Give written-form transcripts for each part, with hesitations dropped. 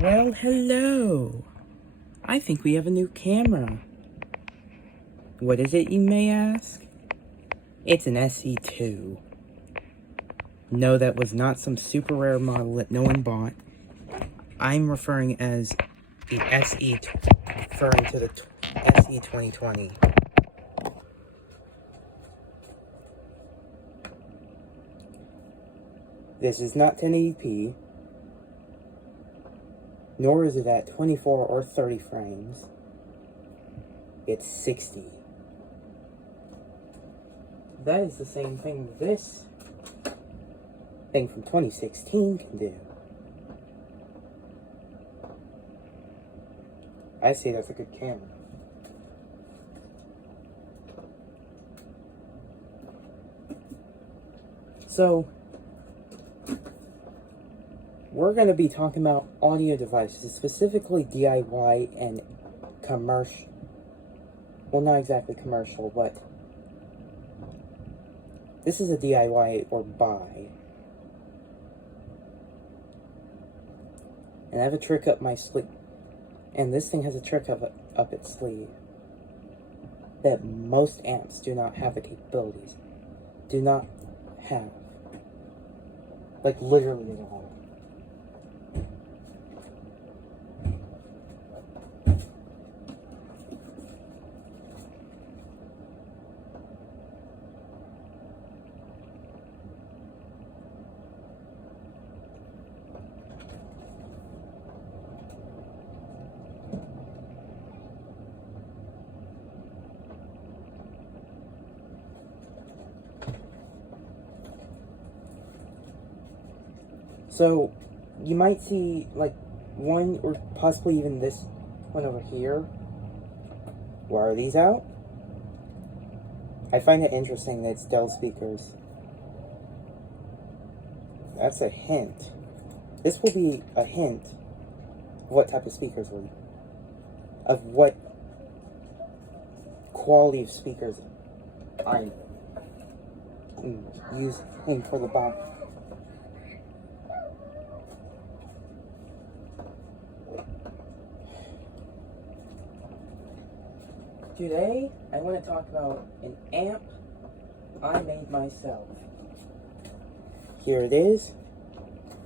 Well, hello. I think we have a new camera. What is it, you may ask? It's an SE2. No, that was not some super rare model that no one bought. I'm referring as the SE, referring to the SE 2020. This is not 1080p, nor is it at 24 or 30 frames. It's 60. That is the same thing this thing from 2016 can do. I say that's a good camera. So, we're going to be talking about audio devices, specifically DIY and commercial. Well, not exactly commercial, but this is a DIY or buy. And I have a trick up my sleeve. And this thing has a trick up its sleeve that most amps do not have the capabilities. Do not have. Like, literally at all. So, you might see, like, one or possibly even this one over here. Why are these out? I find it interesting that it's Dell speakers. That's a hint. This will be a hint of what type of speakers of what quality of speakers I'm using for the box. Today, I want to talk about an amp I made myself. Here it is.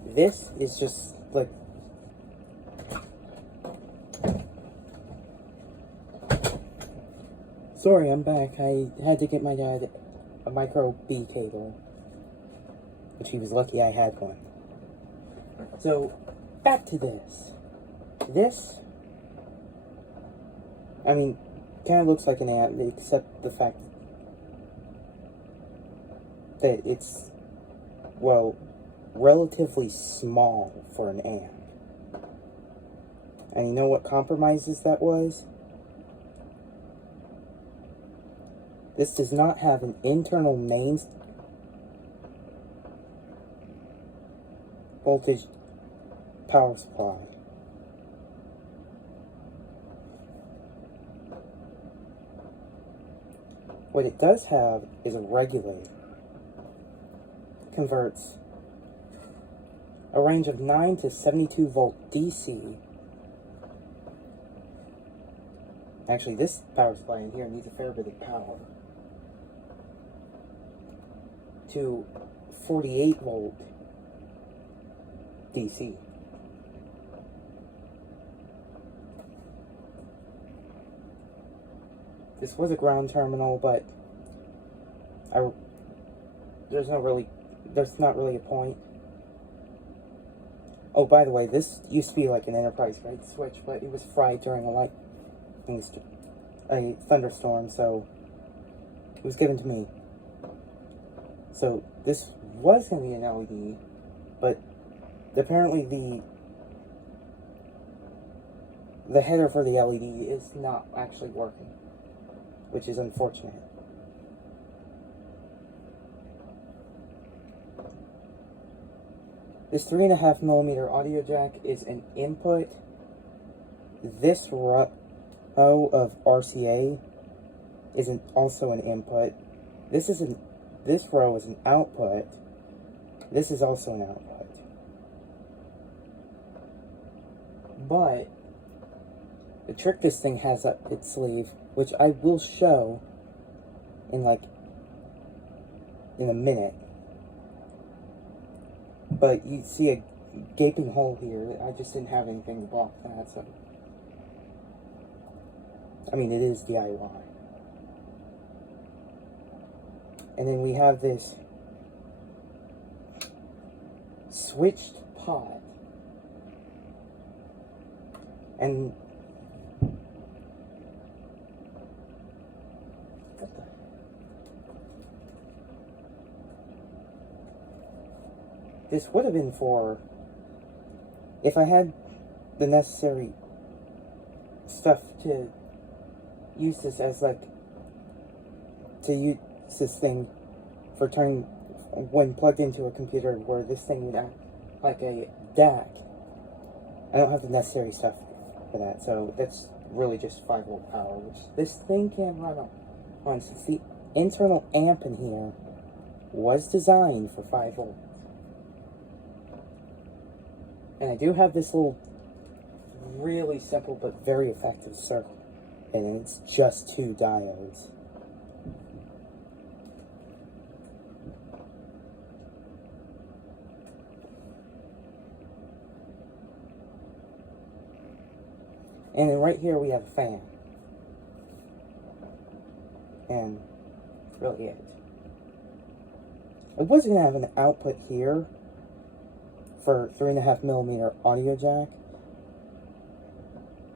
This is just like sorry, I'm back. I had to get my dad a micro B cable, which he was lucky I had one. So, back to this. This, I mean, kind of looks like an amp, except the fact that it's, well, relatively small for an amp. And you know what compromises that was? This does not have an internal main voltage power supply. What it does have is a regulator. Converts a range of 9 to 72 volt DC. Actually, this power supply in here needs a fair bit of power. To 48 volt DC. This was a ground terminal, but there's not really a point. Oh, by the way, this used to be like an enterprise grade switch, but it was fried during a thunderstorm, so it was given to me. So this was going to be an LED, but apparently the header for the LED is not actually working, which is unfortunate. This 3.5mm audio jack is an input. This row of RCA is also an input. This row is an output. This is also an output. But the trick this thing has up its sleeve, which I will show in a minute. But you see a gaping hole here. I just didn't have anything to block that, so. I mean, it is DIY. And then we have this switched pot. And this would have been for, if I had the necessary stuff to use this as to use this thing for turning, when plugged into a computer where this thing would act like a DAC. I don't have the necessary stuff for that, so that's really just 5-volt power, which this thing can run on, since the internal amp in here was designed for 5 volts. And I do have this little really simple but very effective circuit, and it's just 2 diodes. And then right here we have a fan. And that's really it. I was going to have an output here for 3.5mm audio jack.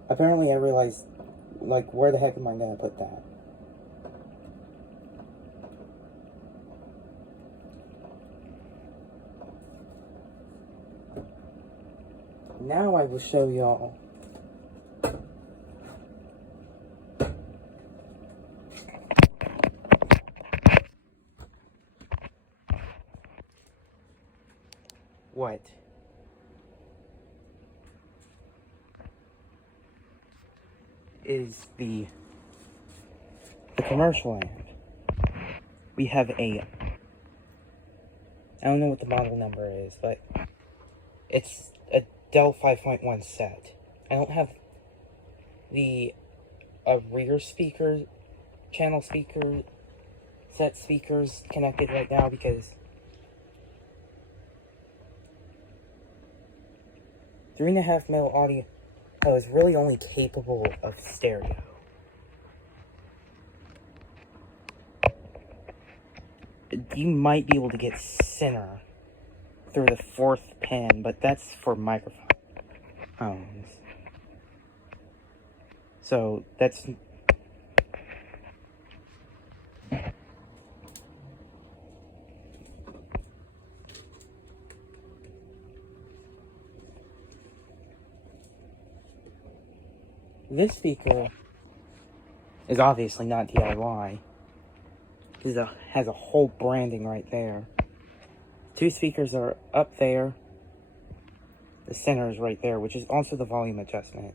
Apparently I realized, where the heck am I going to put that? Now I will show y'all what is the commercial amp. We have I don't know what the model number is, but it's a Dell 5.1 set. I don't have the rear speaker, channel speaker, set speakers connected right now because 3.5mm audio is really only capable of stereo. You might be able to get center through the 4th pin, but that's for microphones. So that's this speaker is obviously not DIY because it has a whole branding right there. 2 speakers are up there. The center is right there, which is also the volume adjustment.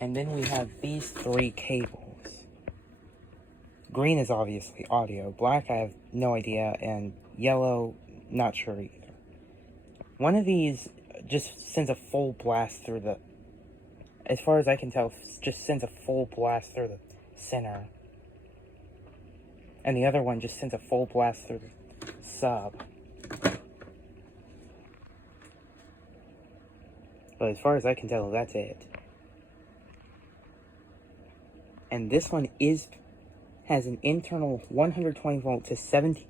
And then we have these 3 cables. Green is obviously audio. Black, I have no idea. And yellow, not sure either. One of these just sends a full blast through the, as far as I can tell, just sends a full blast through the center. And the other one just sends a full blast through the sub. But as far as I can tell, that's it. And this one has an internal 120 volt to 70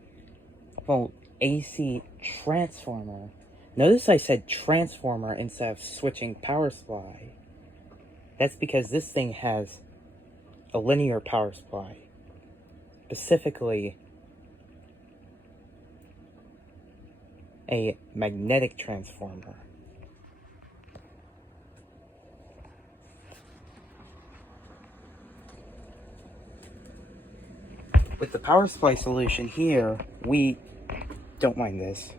volt AC transformer. Notice I said transformer instead of switching power supply. That's because this thing has a linear power supply. Specifically, a magnetic transformer. With the power supply solution here, we don't mind this.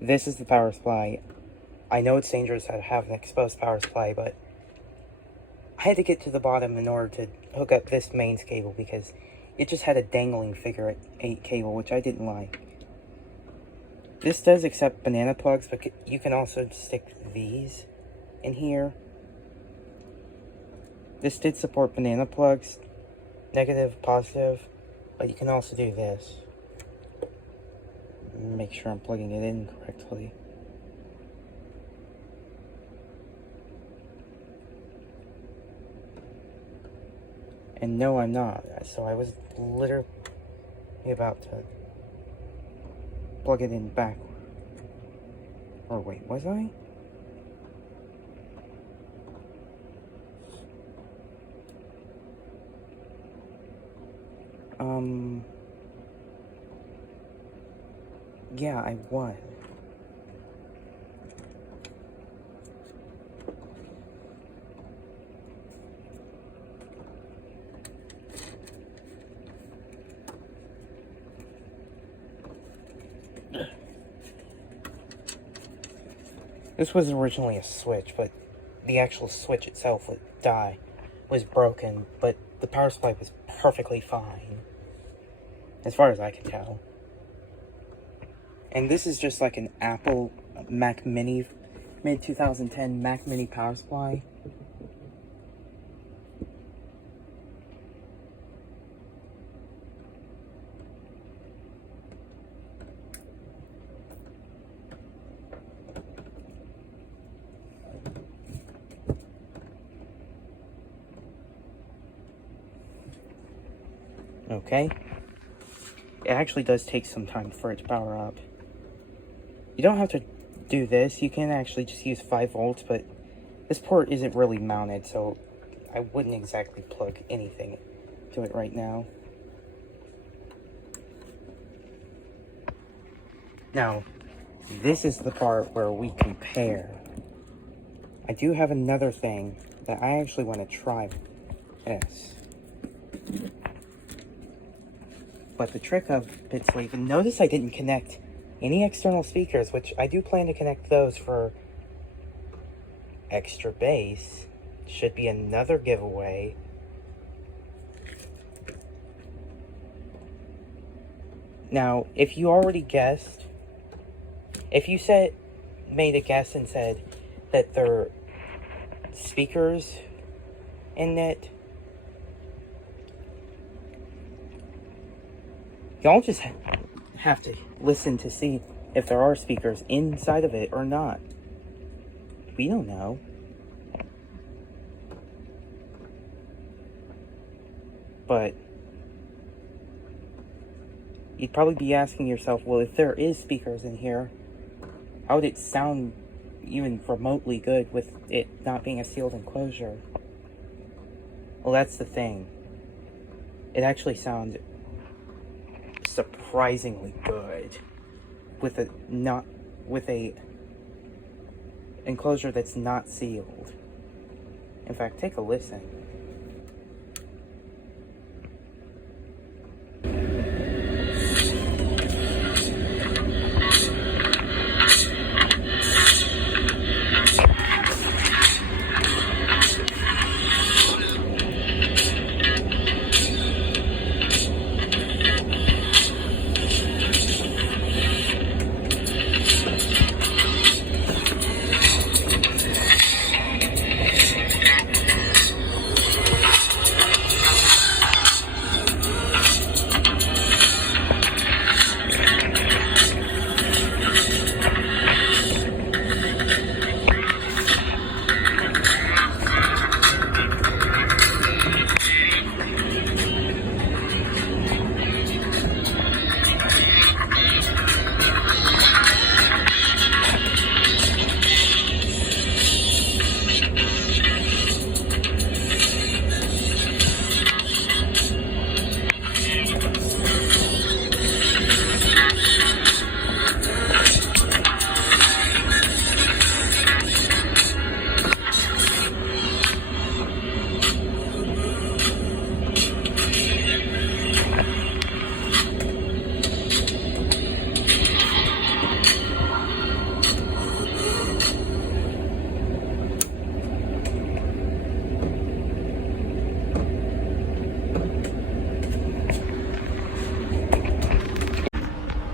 This is the power supply. I know it's dangerous to have an exposed power supply, but I had to get to the bottom in order to hook up this mains cable because it just had a dangling figure 8 cable, which I didn't like. This does accept banana plugs, but you can also stick these in here. This did support banana plugs, negative, positive, but you can also do this. Make sure I'm plugging it in correctly. And no, I'm not. So I was literally about to plug it in back. Or wait, was I? Yeah, I was. This was originally a switch, but the actual switch itself was broken, but the power supply was perfectly fine, as far as I can tell. And this is just like an Apple Mac Mini, mid-2010 Mac Mini power supply. Okay. It actually does take some time for it to power up. You don't have to do this. You can actually just use 5 volts, but this port isn't really mounted, so I wouldn't exactly plug anything to it right now. Now, this is the part where we compare. I do have another thing that I actually want to try this. But the trick of BitSleeve, and notice I didn't connect any external speakers, which I do plan to connect those for extra bass. Should be another giveaway. Now, if you already guessed, if you made a guess and said that there are speakers in it, y'all just have to listen to see if there are speakers inside of it or not. We don't know. But you'd probably be asking yourself, well, if there is speakers in here, how would it sound even remotely good with it not being a sealed enclosure? Well, that's the thing. It actually sounds surprisingly good with a enclosure that's not sealed. In fact, take a listen.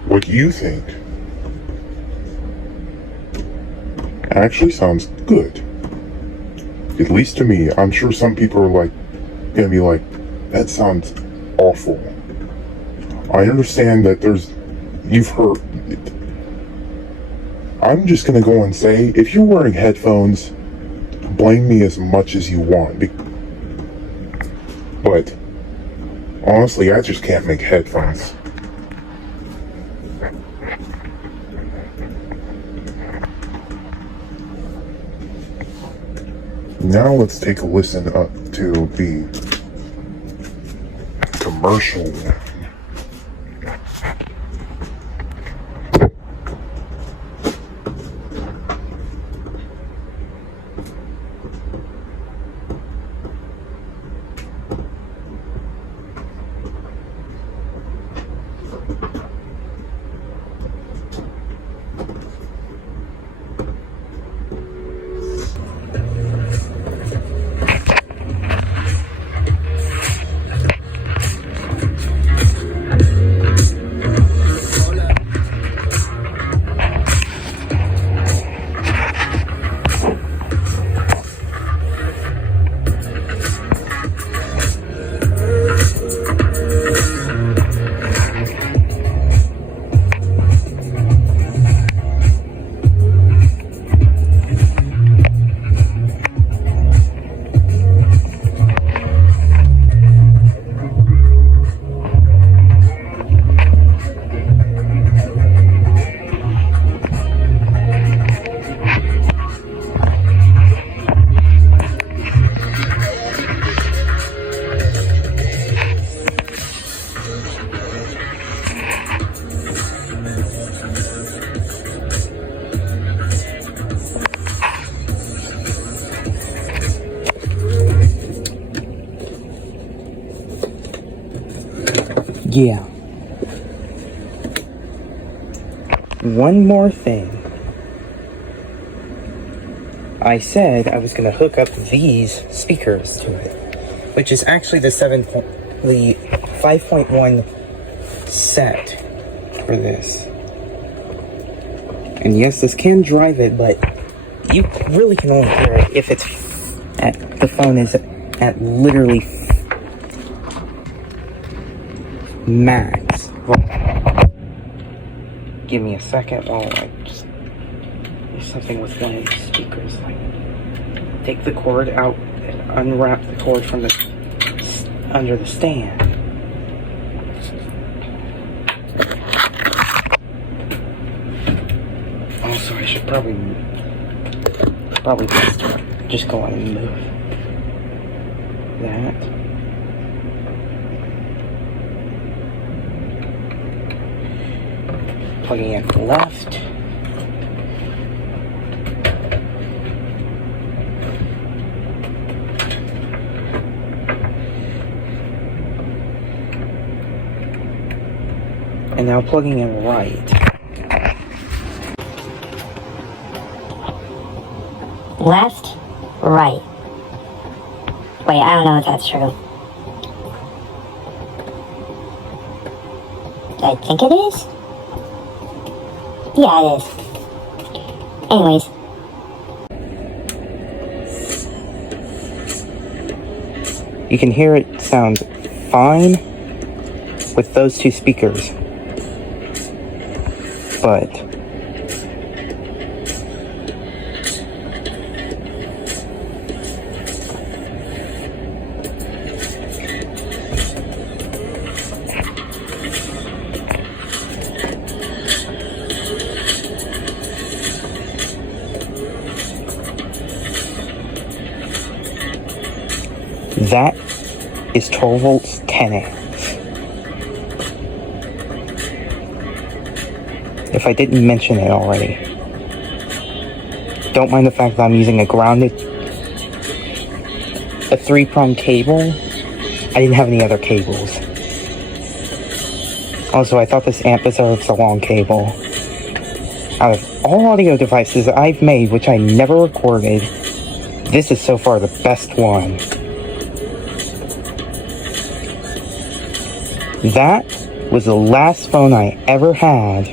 What you think actually sounds good. At least to me. I'm sure some people are like, gonna be like, that sounds awful. I understand that you've heard. I'm just gonna go and say, if you're wearing headphones, blame me as much as you want. But honestly, I just can't make headphones. Now let's take a listen up to the commercial. Yeah. One more thing. I said I was gonna hook up these speakers to it, which is actually the 5.1 set for this. And yes, this can drive it, but you really can only hear it if the phone is at literally max. Give me a second while there's something with one of these speakers. Take the cord out and unwrap the cord from under the stand. Also, I should probably just go on and move that. Plugging it left. And now plugging in right. Left, right. Wait, I don't know if that's true. I think it is? Yeah, it is. Anyways. You can hear it sound fine with those two speakers. But that is 12 volts 10A. If I didn't mention it already. Don't mind the fact that I'm using a 3-prong cable. I didn't have any other cables. Also, I thought this amp deserves a long cable. Out of all audio devices I've made, which I never recorded, this is so far the best one. That was the last phone I ever had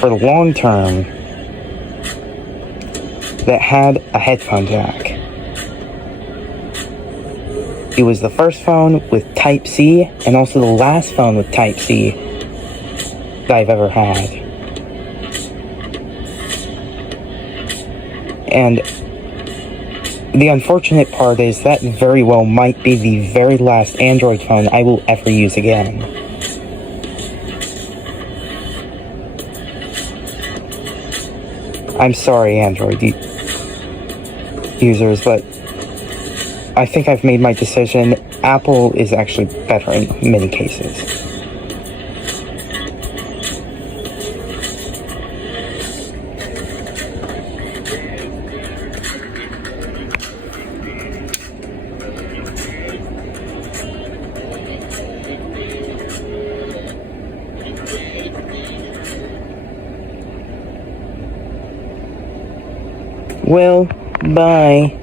for the long term that had a headphone jack. It was the first phone with Type-C, and also the last phone with Type-C that I've ever had. And the unfortunate part is that very well might be the very last Android phone I will ever use again. I'm sorry, Android users, but I think I've made my decision. Apple is actually better in many cases. Well, bye.